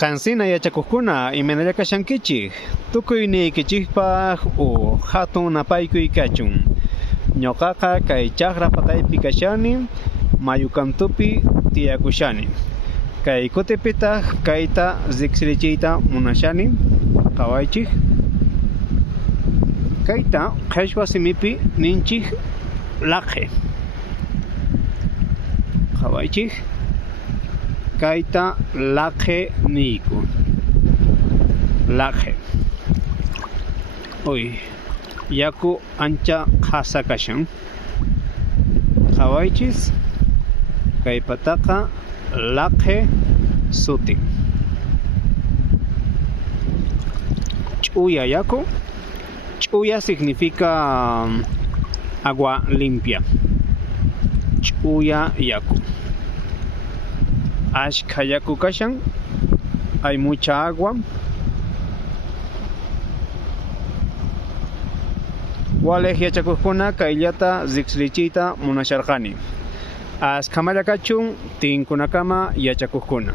Kansina yachakuqkuna imanalla kashankichik tukuyniykichisqpaq hatun napaykuy kachun. Ñuqaqa kay chaqra pataypi kashani, mayu kantupi tiyakushani. Kay kutipitaq kayta riqsirichiyta munashani qawaychik. Kayta qhechwa simipi ninchik laqhe. Qawaychik. Kayta laqhe niyku. Laqhe. Uy, yaku ancha qhasa kashan. Qawaychis. Kay pataqa laqhe sutin. Ch'uya yaku. Ch'uya significa agua limpia. Ch'uya yaku. Ashka yaku kashan. Hay mucha agua. Waleq yachakuqkuna kayllata riqsirichiyta munasharqani. Askamalla kachun tinkunakama yachakuqkuna.